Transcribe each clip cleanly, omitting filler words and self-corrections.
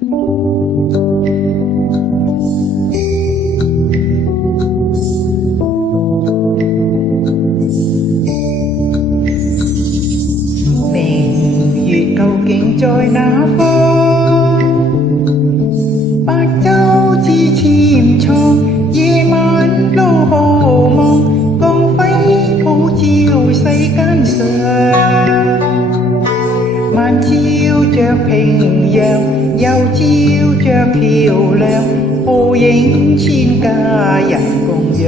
明月究竟在哪方？白晝自潛藏，夜晚路浩茫，光輝普照世間上。晚照着平陽，又照着橋梁，浩映千家人共仰。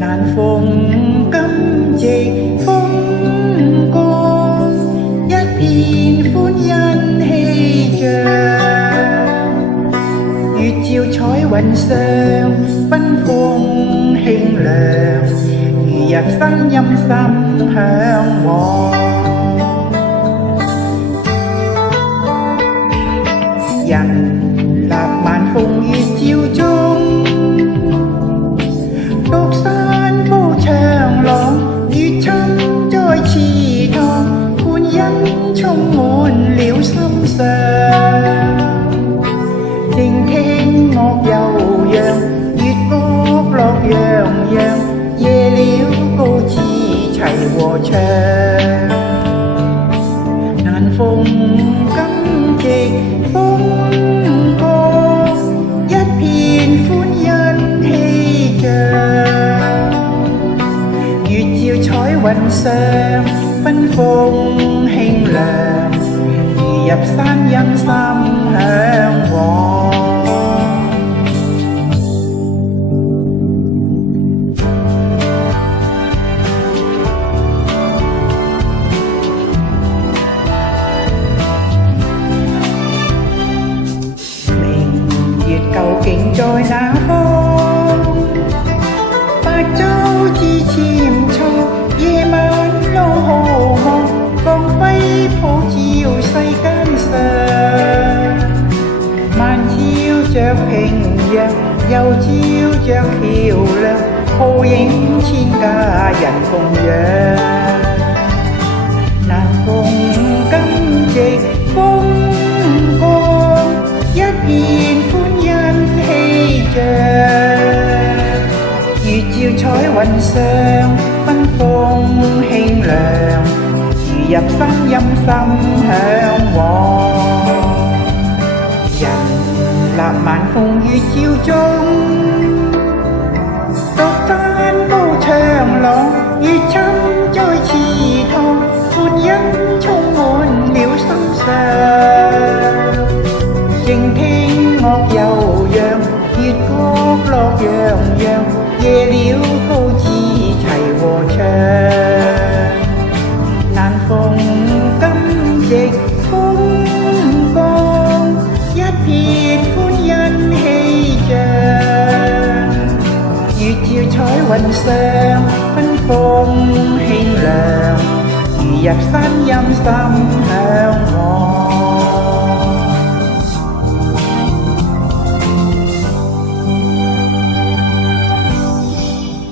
難逢今夕風光，一片歡欣氣象。月照彩雲上，賓風輕涼，如入山陰心向往。人立晚風月照中，獨山鋪長廊，月侵在池塘，歡欣充滿了心上。靜聽樂悠揚，月角落洋洋，夜了高知齊和唱。難逢今夕風光，一片歡欣氣象。月照彩雲上，賓風輕涼，如入山陰心向往。究竟在哪方？白晝自潛藏，夜晚路浩茫，光輝普照世間上。晚照着平陽，又照着橋梁，浩映千家人共仰。難逢今夕風光，一片歡欣氣象。月照彩雲上，賓風輕涼，如入山陰心向往。人立晚風月照中，獨山鋪長廊，月侵在池塘，歡欣充滿了心上。靜聽樂悠揚，月角落洋洋，夜了高知齊和唱。難逢今夕風光，一片歡欣氣象。月照彩雲上，賓風輕涼，如入山陰心向往。